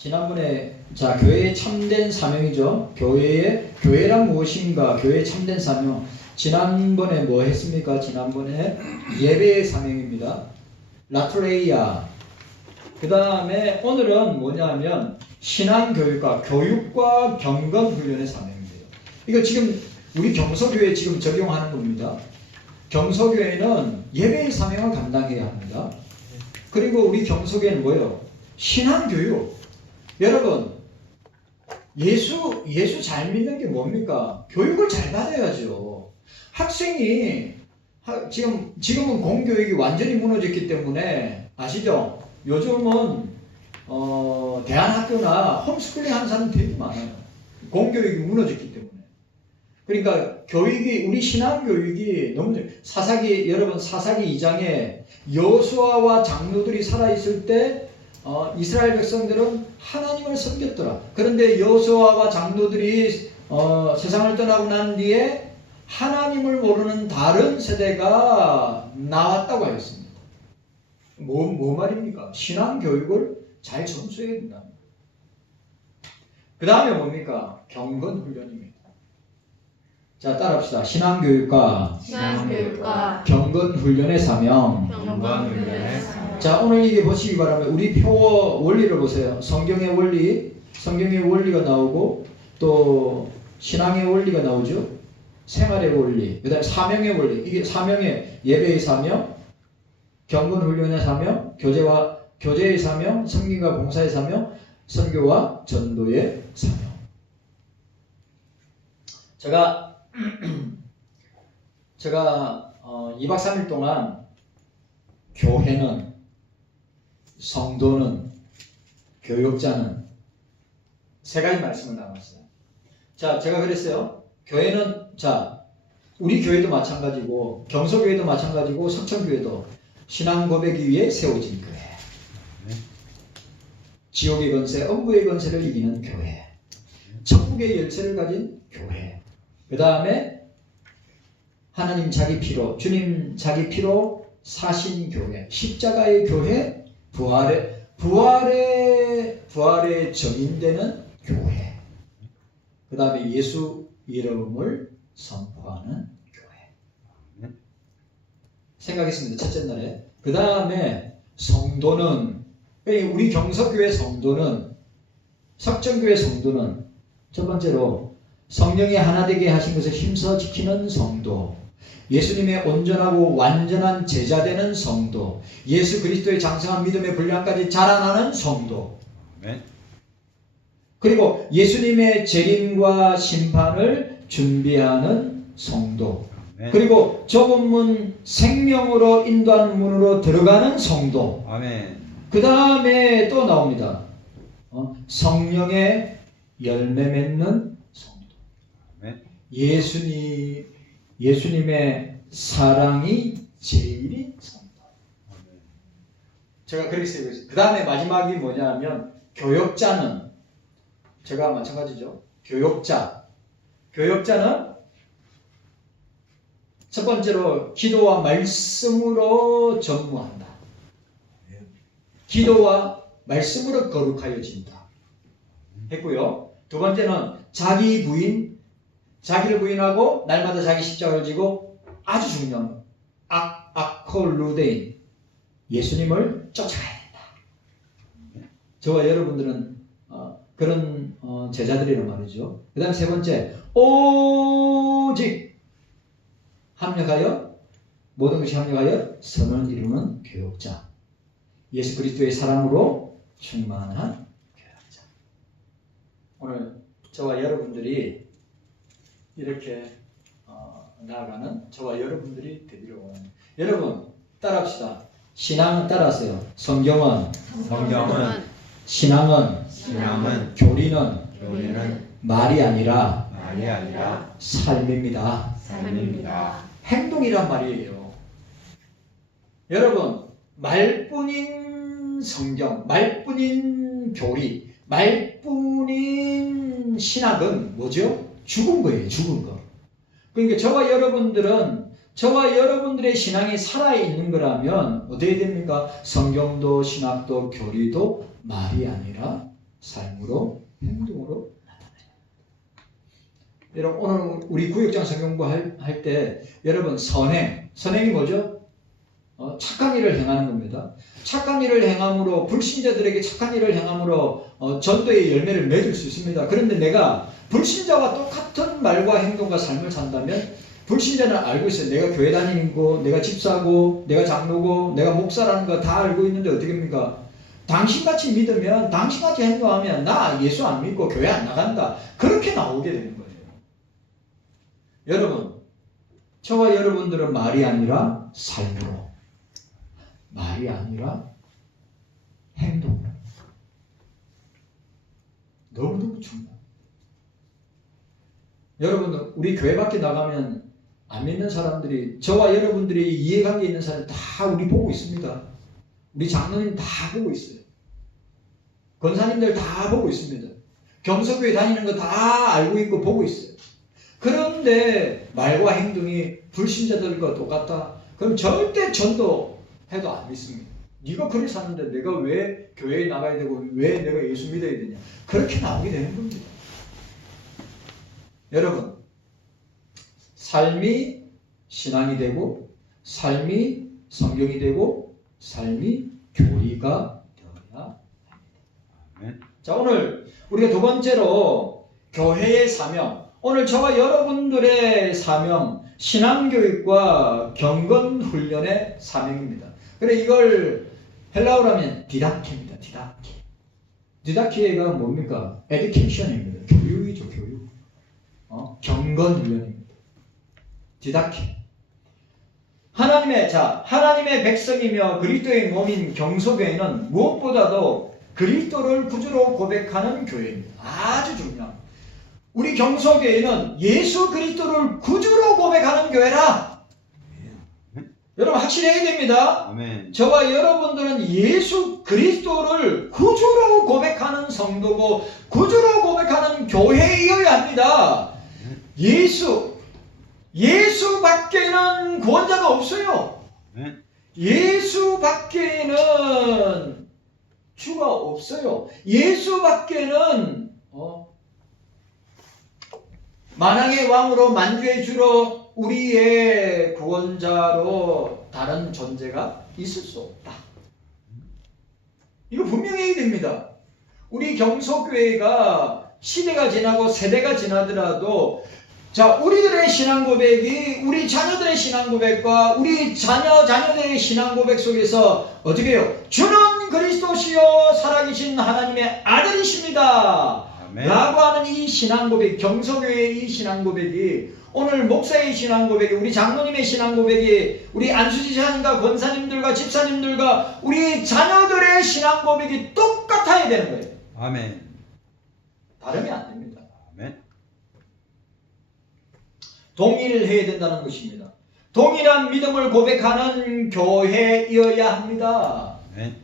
지난번에 교회의 참된 사명이죠. 교회란 무엇인가? 교회의 참된 사명. 지난번에 뭐 했습니까? 지난번에 예배의 사명입니다. 라트레이아. 그 다음에 오늘은 뭐냐면 신앙교육과 교육과 경건 훈련의 사명입니다. 이거 지금 우리 경서교회 지금 적용하는 겁니다. 경서교회는 예배의 사명을 감당해야 합니다. 그리고 우리 경서교회는 뭐예요? 신앙교육. 여러분, 예수 잘 믿는 게 뭡니까? 교육을 잘 받아야죠. 학생이 지금은 공교육이 완전히 무너졌기 때문에 아시죠? 요즘은 대안학교나 홈스쿨링 하는 사람 되게 많아요. 공교육이 무너졌기 때문에. 그러니까 우리 신앙교육이 너무 여러분 사사기 2장에 여호수아와 장로들이 살아있을 때 이스라엘 백성들은 하나님을 섬겼더라. 그런데 여호수아와 장로들이 세상을 떠나고 난 뒤에 하나님을 모르는 다른 세대가 나왔다고 하였습니다. 뭐 말입니까? 신앙교육을 잘 전수해야 된다. 그 다음에 뭡니까? 경건훈련입니다. 자, 따라합시다. 신앙교육과 경건훈련의 사명. 자, 오늘 이게 보시기 바랍니다. 우리 표 원리를 보세요. 성경의 원리가 나오고 또 신앙의 원리가 나오죠. 생활의 원리, 그 다음에 사명의 원리. 이게 사명의 예배의 사명, 경건훈련의 사명, 교제의 사명, 섬김과 봉사의 사명, 선교와 전도의 사명. 제가 2박 3일 동안 교회는, 성도는, 교육자는 세 가지 말씀을 나눴어요. 자, 제가 그랬어요. 교회는, 우리 교회도 마찬가지고, 경서교회도 마찬가지고, 석천교회도 신앙 고백이 위해 세워진 교회. 지옥의 권세, 엄부의 권세를 이기는 교회. 천국의 열쇠를 가진 교회. 그 다음에 하나님 자기 피로, 주님 자기 피로 사신 교회, 십자가의 교회, 부활의 정인되는 교회. 그 다음에 예수 이름을 선포하는 교회. 생각했습니다. 첫째 날에. 그 다음에 성도는, 우리 경서교회 성도는, 석정교회 성도는 첫 번째로 성령이 하나 되게 하신 것을 힘써 지키는 성도, 예수님의 온전하고 완전한 제자 되는 성도, 예수 그리스도의 장성한 믿음의 분량까지 자라나는 성도, 그리고 예수님의 재림과 심판을 준비하는 성도, 그리고 좁은 문, 생명으로 인도하는 문으로 들어가는 성도. 그 다음에 또 나옵니다. 성령의 열매 맺는 성도. 예수님의 사랑이 제일인 성도. 제가 그렇게 쓰고 그 다음에 마지막이 뭐냐면 교역자는, 제가 마찬가지죠. 교역자는 첫 번째로 기도와 말씀으로 전무한다. 기도와 말씀으로 거룩하여진다. 했고요. 두 번째는 자기를 부인하고 날마다 자기 십자가를 지고 아주 중요한 아콜루데인, 예수님을 쫓아가야 된다. 저와 여러분들은 그런 제자들이란 말이죠. 그 다음 세 번째, 오직 모든 것이 합력하여 선을 이루는 교역자, 예수 그리스도의 사랑으로 충만한 교역자. 오늘 저와 여러분들이 이렇게 나아가는, 저와 여러분들이 되기를 원합니다. 여러분 따라합시다. 신앙은 따라하세요. 성경은, 신앙은, 교리는 말이 아니라 삶입니다. 행동이란 말이에요. 여러분, 말뿐인 성경, 말뿐인 교리, 말뿐인 신학은 뭐죠? 죽은 거예요. 죽은 거. 그러니까 저와 여러분들의 신앙이 살아있는 거라면 어떻게 됩니까? 성경도 신학도 교리도 말이 아니라 삶으로, 행동으로 나타나요. 여러분, 오늘 우리 구역장 성경부 할 때 여러분 선행이 뭐죠? 착한 일을 행하는 겁니다. 착한 일을 행함으로, 불신자들에게 착한 일을 행함으로 전도의 열매를 맺을 수 있습니다. 그런데 내가 불신자와 똑같은 말과 행동과 삶을 산다면 불신자는 알고 있어요. 내가 교회 다니고, 내가 집사고, 내가 장로고, 내가 목사라는 거 다 알고 있는데 어떻게 합니까? 당신같이 믿으면, 당신같이 행동하면 나 예수 안 믿고 교회 안 나간다. 그렇게 나오게 되는 거예요. 여러분, 저와 여러분들은 말이 아니라 삶으로, 말이 아니라 행동. 너무너무 중요해요. 여러분, 우리 교회 밖에 나가면 안 믿는 사람들이, 저와 여러분들이 이해관계 있는 사람 다 우리 보고 있습니다. 우리 장로님 다 보고 있어요. 권사님들 다 보고 있습니다. 경서교회 다니는 거 다 알고 있고 보고 있어요. 그런데 말과 행동이 불신자들과 똑같다? 그럼 절대 전도해도 안 믿습니다. 네가 그리 사는데 내가 왜 교회에 나가야 되고 왜 내가 예수 믿어야 되냐? 그렇게 나오게 되는 겁니다. 여러분, 삶이 신앙이 되고, 삶이 성경이 되고, 삶이 교리가 되어야 합니다. 자, 오늘 우리가 두 번째로 교회의 사명, 오늘 저와 여러분들의 사명, 신앙교육과 경건훈련의 사명입니다. 그래, 이걸 헬라어로 하면 디다케입니다. 디다케가 뭡니까? 에듀케이션입니다. 교육이죠, 교육. 경건훈련입니다. 디다케. 하나님의 백성이며 그리스도의 몸인 경소교회는 무엇보다도 그리스도를 구주로 고백하는 교회입니다. 아주 중요합니다. 우리 경소교회는 예수 그리스도를 구주로 고백하는 교회라. 여러분 확실해야 됩니다. 아멘. 저와 여러분들은 예수 그리스도를 구주로 고백하는 성도고 구주로 고백하는 교회이어야 합니다. 예수 밖에는 구원자가 없어요. 예수 밖에는 주가 없어요. 예수 밖에는 만왕의 왕으로 만주의 주로 우리의 구원자로 다른 존재가 있을 수 없다. 이거 분명히 해야 됩니다. 우리 경소교회가 시대가 지나고 세대가 지나더라도 자, 우리들의 신앙 고백이 우리 자녀들의 신앙 고백과 우리 자녀들의 신앙 고백 속에서 어떻게 해요? 주는 그리스도시요 살아계신 하나님의 아들이십니다. 아멘. 라고 하는 이 신앙 고백, 경서교회의 이 신앙 고백이 오늘 목사의 신앙 고백이, 우리 장로님의 신앙 고백이, 우리 안수지사님과 권사님들과 집사님들과 우리 자녀들의 신앙 고백이 똑같아야 되는 거예요. 아멘. 다르면 안 됩니다. 아멘. 동일해야 된다는 것입니다. 동일한 믿음을 고백하는 교회이어야 합니다. 네.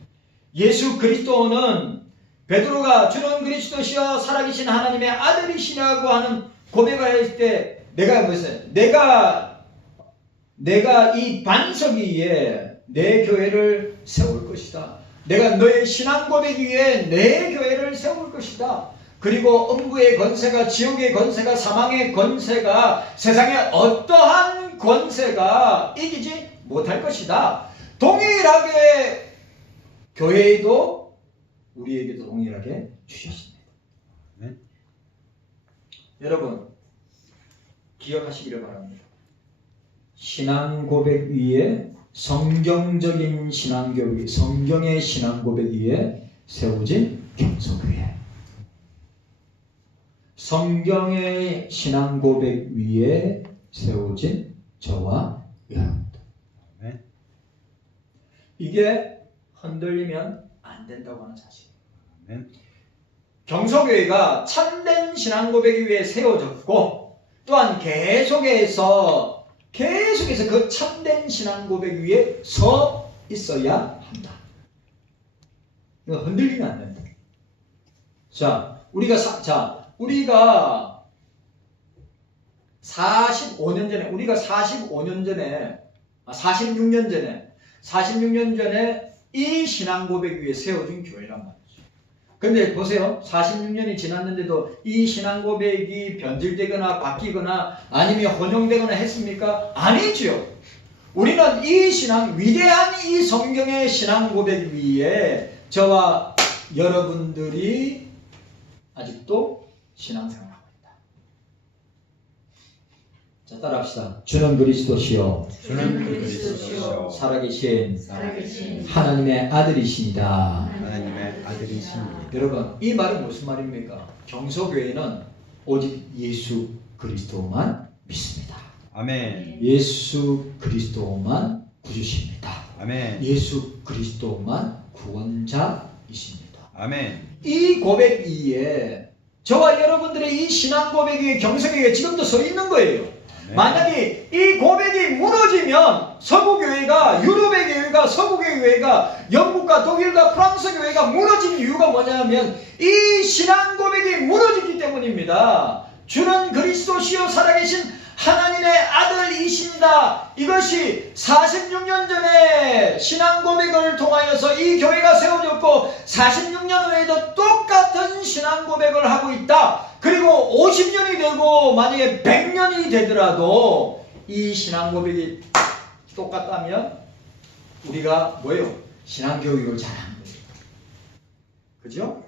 예수 그리스도는 베드로가 주는 그리스도시여 살아계신 하나님의 아들이시라고 하는 고백을 했을 때 내가 뭐였어요? 내가 이 반석 위에 내 교회를 세울 것이다. 내가 너의 신앙 고백 위에 내 교회를 세울 것이다. 그리고 음부의 권세가, 지옥의 권세가, 사망의 권세가, 세상의 어떠한 권세가 이기지 못할 것이다. 동일하게 교회에도 우리에게도 동일하게 주셨습니다. 네? 여러분 기억하시기를 바랍니다. 신앙 고백 위에 성경적인 신앙 교육, 성경의 신앙 고백 위에 세워진 경서교회. 성경의 신앙 고백 위에 세워진 저와 여러분들. 네. 이게 흔들리면 안 된다고 하는 사실입니다. 네. 경서교회가 참된 신앙 고백 위에 세워졌고 또한 계속해서 그 참된 신앙 고백 위에 서 있어야 한다. 이거 흔들리면 안 된다. 우리가 46년 전에 이 신앙 고백 위에 세워진 교회란 말이죠. 근데 보세요. 46년이 지났는데도 이 신앙 고백이 변질되거나 바뀌거나 아니면 혼용되거나 했습니까? 아니지요. 우리는 이 신앙, 위대한 이 성경의 신앙 고백 위에 저와 여러분들이 아직도 신앙생활하고 있다. 자, 따라합시다. 주는 그리스도시요 주는 그리스도시요 살아계신 살아계신 하나님의 아들이십니다. 하나님의 아들이십니다. 여러분, 이 말은 무슨 말입니까? 경서교회는 오직 예수 그리스도만 믿습니다. 아멘. 예수 그리스도만 구주십니다. 아멘. 예수 그리스도만 구원자이십니다. 아멘. 이 고백 위에 저와 여러분들의 이 신앙 고백 위에 경서교회가 지금도 서 있는 거예요. 아멘. 만약에 이 고백이 무너지면 서구교회가, 유럽의 교회가, 서구의 교회가, 영국과 독일과 프랑스 교회가 무너진 이유가 뭐냐면 이 신앙 고백이 무너지기 때문입니다. 주는 그리스도시요 살아계신 하나님의 아들이십니다. 이것이 46년 전에 신앙 고백을 통하여서 이 교회가 세워졌고 46년 후에도 똑같은 신앙 고백을 하고 있다. 그리고 50년이 되고 만약에 100년이 되더라도 이 신앙 고백이 똑같다면 우리가 뭐예요? 신앙 교육을 잘한 거예요. 그죠?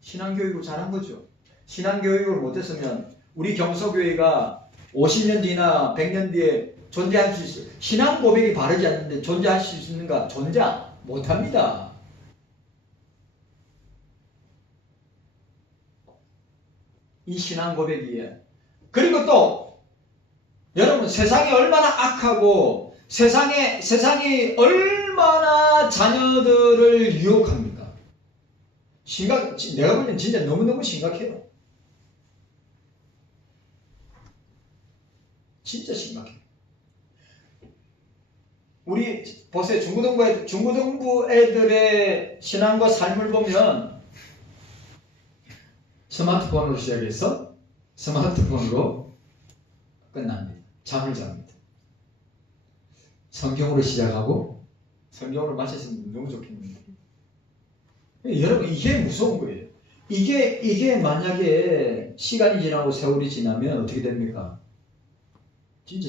신앙 교육을 잘한 거죠. 신앙 교육을 못했으면 우리 경서교회가 50년 뒤나 100년 뒤에 존재할 수 있어요. 신앙 고백이 바르지 않는데 존재할 수 있는가? 존재 못합니다. 이 신앙 고백이에요. 그리고 또 여러분, 세상이 얼마나 악하고 세상이 얼마나 자녀들을 유혹합니까? 내가 보기엔 진짜 너무너무 심각해요. 진짜 심각해요. 우리 보세요. 중고등부 애들의 신앙과 삶을 보면 스마트폰으로 시작해서 스마트폰으로 끝납니다. 잠을 잡니다. 성경으로 시작하고 성경으로 마쳤으면 너무 좋겠는데. 여러분, 이게 무서운 거예요. 이게 만약에 시간이 지나고 세월이 지나면 어떻게 됩니까? 진짜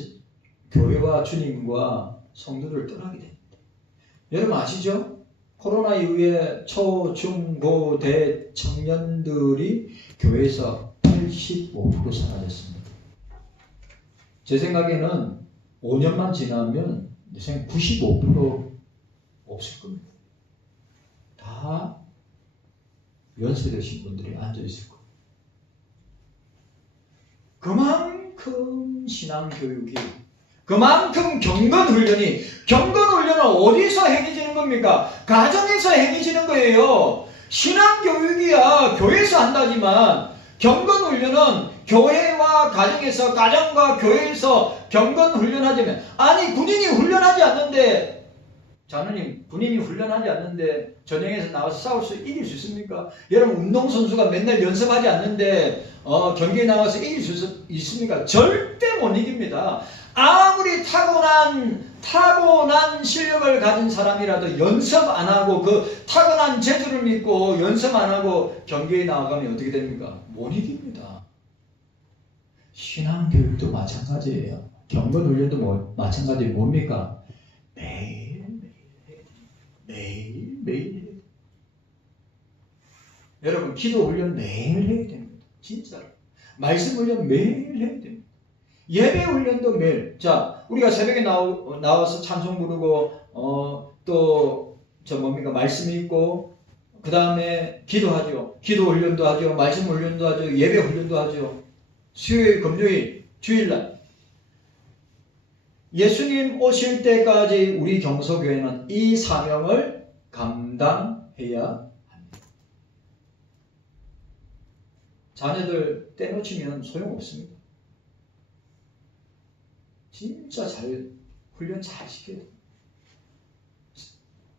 교회와 주님과 성도를 떠나게 됩니다. 여러분 아시죠? 코로나 이후에 초, 중, 고, 대 청년들이 교회에서 85% 사라졌습니다. 제 생각에는 5년만 지나면 내 생각에 95% 없을 겁니다. 다 연세되신 분들이 앉아있을 거예요. 그만큼 신앙교육이, 그만큼 경건훈련은 어디서 행해지는 겁니까? 가정에서 행해지는 거예요. 신앙교육이야 교회에서 한다지만 경건훈련은 교회와 가정에서, 가정과 교회에서 경건훈련하자면, 아니 군인이 훈련하지 않는데, 자누님, 군인이 훈련하지 않는데 전쟁에서 나와서 싸울 수 이길 수 있습니까? 여러분, 운동선수가 맨날 연습하지 않는데 경기에 나와서 이길 수 있습니까? 절대 못 이깁니다. 아무리 타고난 실력을 가진 사람이라도 연습 안 하고 그 타고난 재주를 믿고 연습 안 하고 경기에 나가면 어떻게 됩니까? 못 이깁니다. 신앙교육도 마찬가지예요. 경건훈련도 마찬가지. 뭡니까? 매일 여러분, 기도 훈련 매일 해야 됩니다. 진짜로. 말씀 훈련 매일 해야 됩니다. 예배 훈련도 매일. 자, 우리가 새벽에 나와서 찬송 부르고 또 말씀 읽고 그 다음에 기도하죠. 기도 훈련도 하죠. 말씀 훈련도 하죠. 예배 훈련도 하죠. 수요일, 금요일, 주일날. 예수님 오실 때까지 우리 경서교회는 이 사명을 감당해야 합니다. 자녀들 떼놓치면 소용없습니다. 진짜 훈련 잘 시켜야 돼요.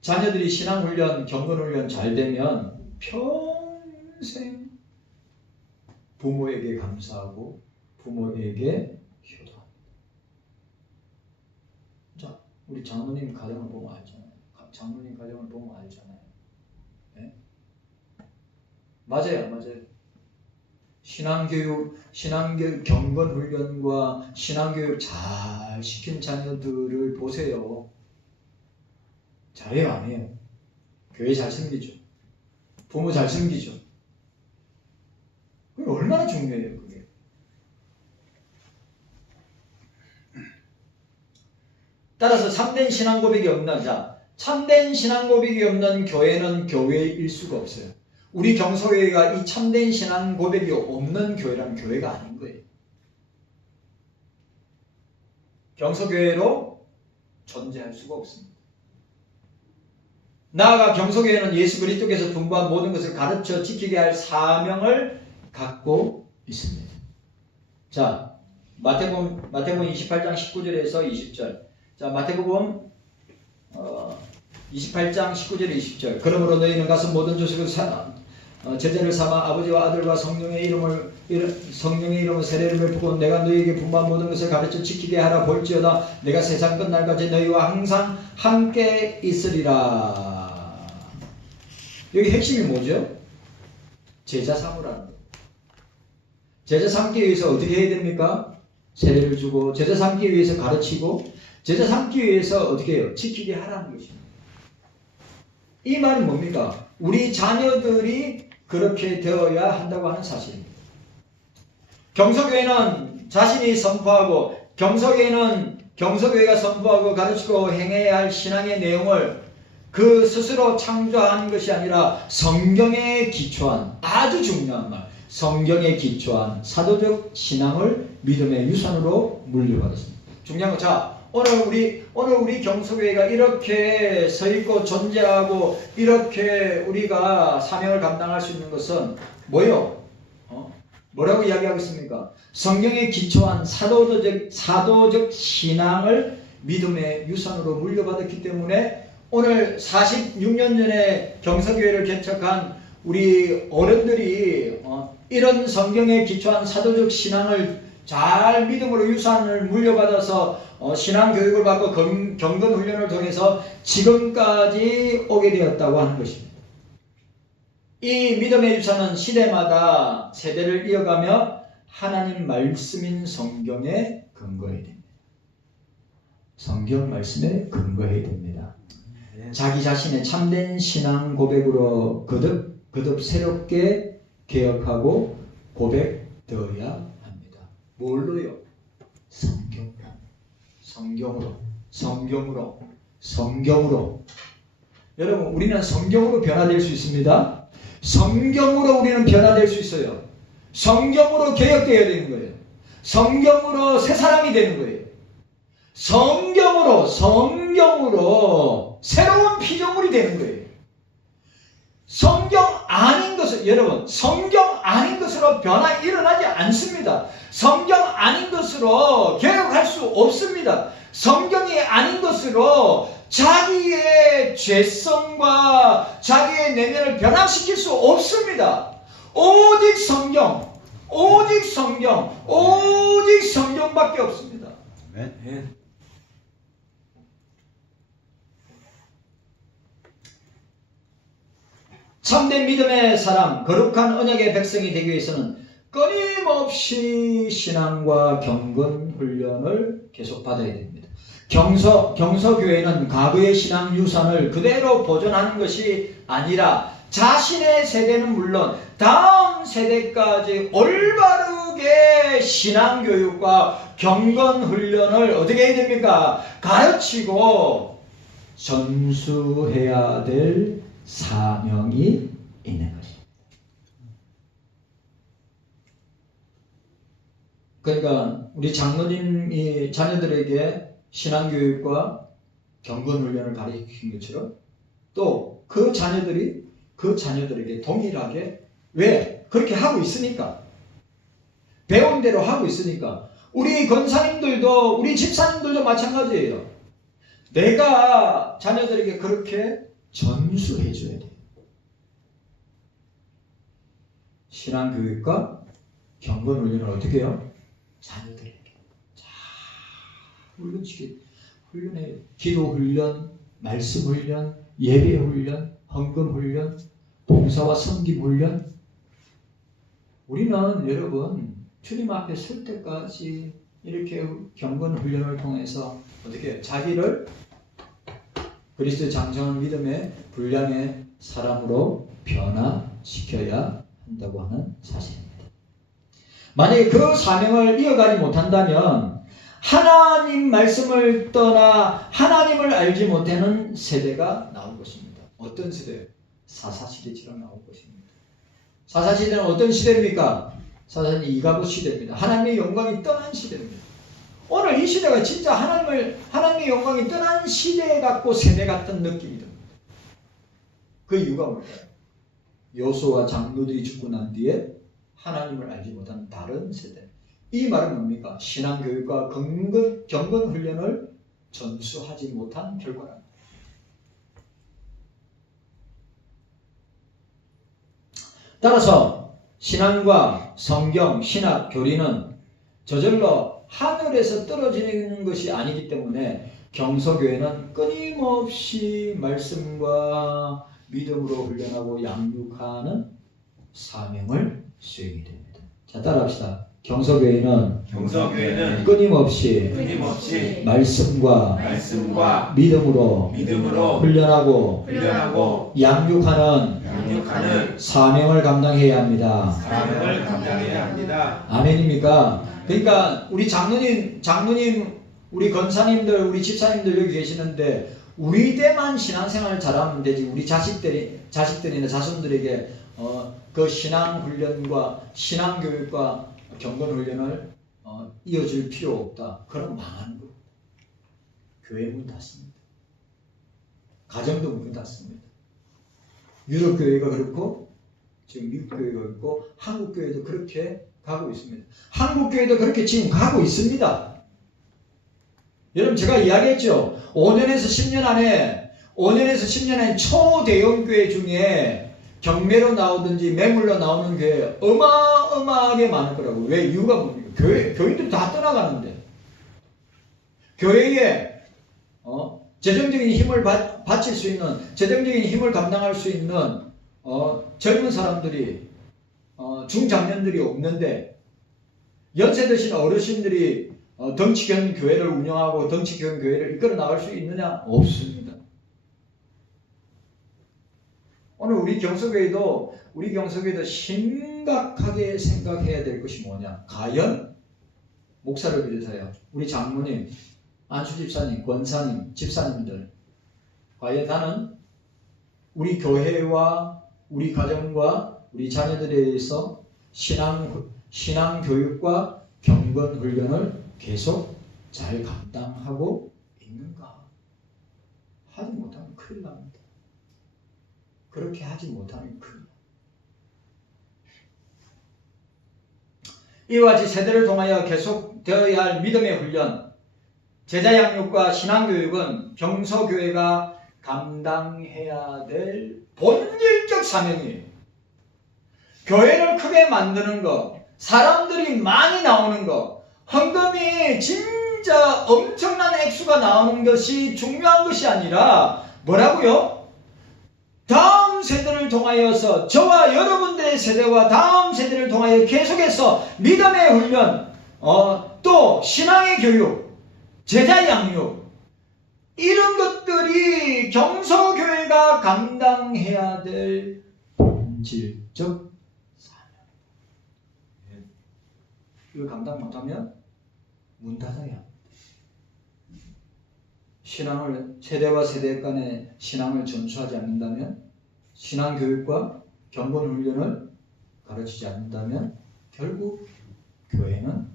자녀들이 신앙훈련, 경건훈련 잘 되면 평생 부모에게 감사하고 부모에게 효도합니다. 자, 우리 장로님 가정을 보면 알잖아요. 장로님 가정을 보면 알잖아요. 네? 맞아요. 신앙교육 경건훈련과 신앙교육 잘 시킨 자녀들을 보세요. 잘해요, 안 해요? 교회 잘 섬기죠. 부모 잘 섬기죠. 그게 얼마나 중요해요, 그게. 따라서 참된 신앙 고백이 없는 참된 신앙 고백이 없는 교회는 교회일 수가 없어요. 우리 경서교회가 이 참된 신앙 고백이 없는 교회라는 교회가 아닌 거예요. 경서교회로 존재할 수가 없습니다. 나아가 경서교회는 예수 그리스도께서 분부한 모든 것을 가르쳐 지키게 할 사명을 갖고 있습니다. 자, 마태복음 28장 19절에서 20절. 자, 마태복음 28장 19절 20절. 그러므로 너희는 가서 모든 족속을 제자를 삼아 아버지와 아들과 성령의 이름을 세례를 베푸고 내가 너희에게 분부한 모든 것을 가르쳐 지키게 하라. 볼지어다 내가 세상 끝날까지 너희와 항상 함께 있으리라. 여기 핵심이 뭐죠? 제자 삼으라는 거예요. 제자 삼기 위해서 어떻게 해야 됩니까? 세례를 주고 제자 삼기 위해서 가르치고 제자 삼기 위해서 어떻게 해요? 지키게 하라는 것입니다. 이 말은 뭡니까? 우리 자녀들이 그렇게 되어야 한다고 하는 사실입니다. 경서교회는 자신이 선포하고 경서교회가 선포하고 가르치고 행해야 할 신앙의 내용을 그 스스로 창조한 것이 아니라 성경에 기초한 아주 중요한 말, 성경에 기초한 사도적 신앙을 믿음의 유산으로 물려받았습니다. 중요한 거, 자, 오늘 우리 경서교회가 이렇게 서 있고 존재하고 이렇게 우리가 사명을 감당할 수 있는 것은 뭐요? 뭐라고 이야기하고 있습니까? 성경에 기초한 사도적 신앙을 믿음의 유산으로 물려받았기 때문에 오늘 46년 전에 경서교회를 개척한 우리 어른들이 이런 성경에 기초한 사도적 신앙을 잘 믿음으로 유산을 물려받아서 신앙교육을 받고 경건훈련을 통해서 지금까지 오게 되었다고 하는 것입니다. 이 믿음의 유산은 시대마다 세대를 이어가며 하나님 말씀인 성경에 근거해야 됩니다. 성경 말씀에 근거해야 됩니다. 자기 자신의 참된 신앙 고백으로 거듭 새롭게 개혁하고 고백되어야 합니다. 뭘로요? 성경으로. 여러분, 우리는 성경으로 변화될 수 있습니다. 성경으로 우리는 변화될 수 있어요. 성경으로 개혁되어야 되는 거예요. 성경으로 새 사람이 되는 거예요. 성경으로 새로운 피조물이 되는 거예요. 성경 아닌 것으로 변화 일어나지 않습니다. 성경 아닌 것으로 개혁할 수 없습니다. 성경이 아닌 것으로 자기의 죄성과 자기의 내면을 변화시킬 수 없습니다. 오직 성경밖에 없습니다. 아멘. 참된 믿음의 사람, 거룩한 언약의 백성이 되기 위해서는 끊임없이 신앙과 경건 훈련을 계속 받아야 됩니다. 경서교회는 과거의 신앙 유산을 그대로 보존하는 것이 아니라 자신의 세대는 물론 다음 세대까지 올바르게 신앙교육과 경건훈련을 어떻게 해야 됩니까? 가르치고 전수해야 될 사명이 있는 것입니다. 그러니까 우리 장로님이 자녀들에게 신앙교육과 경건훈련을 가르친 것처럼 또 그 자녀들에게 동일하게, 왜? 그렇게 하고 있으니까, 배운 대로 하고 있으니까. 우리 권사님들도 우리 집사님들도 마찬가지예요. 내가 자녀들에게 그렇게 전수해줘야 돼요. 신앙교육과 경건훈련을 어떻게 해요? 자녀들에게 잘 훈련해요. 기도훈련, 말씀훈련, 예배훈련, 헌금훈련, 봉사와 섬김훈련, 우리는 여러분 주님 앞에 설 때까지 이렇게 경건 훈련을 통해서 어떻게 자기를 그리스도의 장성한 믿음의 분량의 사람으로 변화시켜야 한다고 하는 사실입니다. 만약에 그 사명을 이어가지 못한다면 하나님 말씀을 떠나 하나님을 알지 못하는 세대가 나올 것입니다. 어떤 세대요? 사사시대처럼 나올 것입니다. 사사시대는 어떤 시대입니까? 사사시대는 이가부 시대입니다. 하나님의 영광이 떠난 시대입니다. 오늘 이 시대가 진짜 하나님의 영광이 떠난 시대 같고 세대 같은 느낌이 듭니다. 그 이유가 뭘까요? 여호수아와 장로들이 죽고 난 뒤에 하나님을 알지 못한 다른 세대. 이 말은 뭡니까? 신앙교육과 경건 훈련을 전수하지 못한 결과랍니다. 따라서 신앙과 성경, 신학, 교리는 저절로 하늘에서 떨어지는 것이 아니기 때문에 경서교회는 끊임없이 말씀과 믿음으로 훈련하고 양육하는 사명을 수행이 됩니다. 자, 따라합시다. 경서교회는 끊임없이 말씀과 믿음으로 훈련하고 양육하는 사명을 감당해야 합니다. 아멘입니까? 그러니까 우리 장로님, 우리 권사님들, 우리 집사님들 여기 계시는데 우리 때만 신앙생활 잘하면 되지 우리 자식들이나 자손들에게 그 신앙훈련과 신앙교육과 경건훈련을 이어줄 필요 없다. 그럼 망하는 거예요. 교회 문 닫습니다. 가정도 문 닫습니다. 유럽교회가 그렇고 지금 미국교회가 그렇고 한국교회도 그렇게 가고 있습니다. 한국교회도 그렇게 지금 가고 있습니다. 여러분 제가 이야기했죠. 5년에서 10년 안에 초대형교회 중에 경매로 나오든지 매물로 나오는 교회 어마어마하게 많을 거라고. 왜? 이유가 뭡니까? 교인들이 다 떠나가는데 교회에 재정적인 힘을 바칠 수 있는, 재정적인 힘을 감당할 수 있는 젊은 사람들이 중장년들이 없는데 연세 드신 어르신들이 덩치견 교회를 운영하고 덩치견 교회를 이끌어 나갈 수 있느냐? 없습니다. 오늘 우리 경서교회도 심각하게 생각해야 될 것이 뭐냐? 과연 목사를 비롯하여 우리 장모님, 안수 집사님, 권사님, 집사님들 과연 나는 우리 교회와 우리 가정과 우리 자녀들에 대해서 신앙 교육과 경건 훈련을 계속 잘 감당하고 있는가? 하지 못하면 큰일 납니다. 그렇게 하지 못하면 큰일 납니다. 이와 같이 세대를 통하여 계속되어야 할 믿음의 훈련, 제자 양육과 신앙교육은 경서교회가 감당해야 될 본질적 사명이에요. 교회를 크게 만드는 것, 사람들이 많이 나오는 것, 헌금이 진짜 엄청난 액수가 나오는 것이 중요한 것이 아니라 뭐라고요? 다음 세대를 통하여서 저와 여러분들의 세대와 다음 세대를 통하여 계속해서 믿음의 훈련, 또 신앙의 교육, 제자 양육, 이런 것들이 경서교회가 감당해야 될 본질적 사명. 이걸 감당 못하면 문 닫아야 합니다. 세대와 세대 간의 신앙을 전수하지 않는다면, 신앙교육과 경건훈련을 가르치지 않는다면 결국 교회는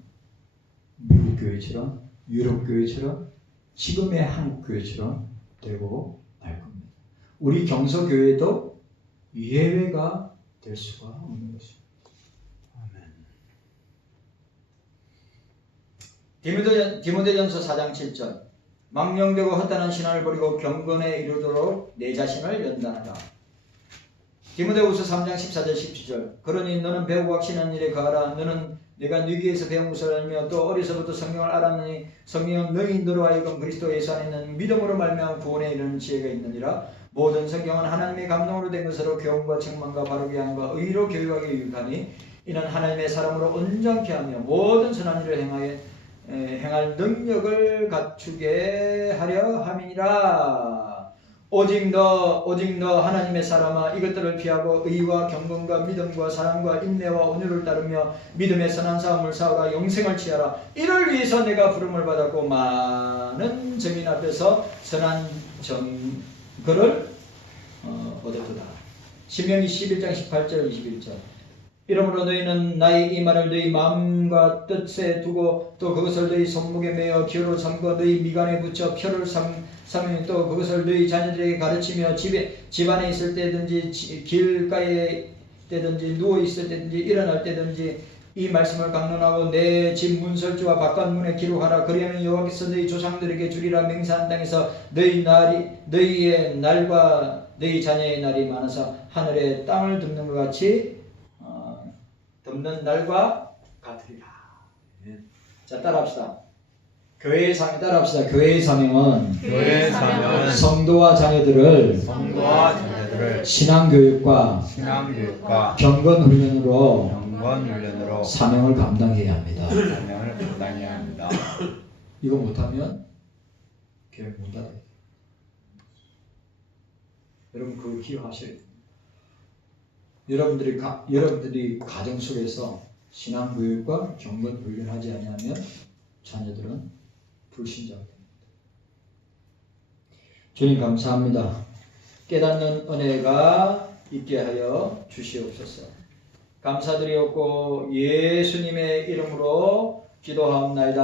미국교회처럼 유럽교회처럼 지금의 한국교회처럼 되고 말 겁니다. 우리 경서교회도 예외가 될 수가 없는 것입니다. 디모데전서 4장 7절 망령되고 헛다른 신앙을 버리고 경건에 이르도록 내 자신을 연단하라. 디모데후서 3장 14절 17절 그러니 너는 배우고 학신하는 일에 가라. 너는 내가 네게에서 배운 것을 알며 또 어려서부터 성경을 알았느니 성경은 너로 하여금 그리스도 예수 안에 있는 믿음으로 말미암아 구원에 이르는 지혜가 있느니라. 모든 성경은 하나님의 감동으로 된 것으로 교훈과 책망과 바르게 함과 의로 교육하게 유익하니 이는 하나님의 사람으로 온전케 하며 모든 선한 일을 행할 능력을 갖추게 하려 함이니라. 오직 너 하나님의 사람아, 이것들을 피하고 의와 경건과 믿음과 사랑과 인내와 온유를 따르며 믿음의 선한 싸움을 싸우라. 영생을 취하라. 이를 위해서 내가 부름을 받았고 많은 증인 앞에서 선한 증거를 얻었도다. 신명기 11장 18절 21절. 이러므로 너희는 나의 이 말을 너희 마음과 뜻에 두고 또 그것을 너희 손목에 매어 기호로 삼고 너희 미간에 붙여 표를 삼으며 또 그것을 너희 자녀들에게 가르치며 집안에 있을 때든지 길가에 때든지 누워 있을 때든지 일어날 때든지 이 말씀을 강론하고 내 집 문설주와 바깥문에 기록하라. 그리하면 여호와께서 너희 조상들에게 주리라 맹세한 땅에서 너희의 날과 너희 자녀의 날이 많아서 하늘에 땅을 덮는 것 같이 덮는 날과 같으리라. 자, 따라합시다. 교회의 사명 따라합시다. 교회의 사명은 교회의 사명은 성도와 자녀들을 성도와 자녀들을 신앙교육과 신앙교육과 경건훈련으로 경건훈련으로 사명을 감당해야 합니다. 사명을 감당해야 합니다. 이거 못하면 교회 못 닫아요. 여러분 그걸 기억하셔야 돼요. 여러분들이 가정 속에서 신앙교육과 경건훈련하지 않으면 자녀들은 불신자가 됩니다. 주님 감사합니다. 깨닫는 은혜가 있게 하여 주시옵소서. 감사드리옵고 예수님의 이름으로 기도하옵나이다.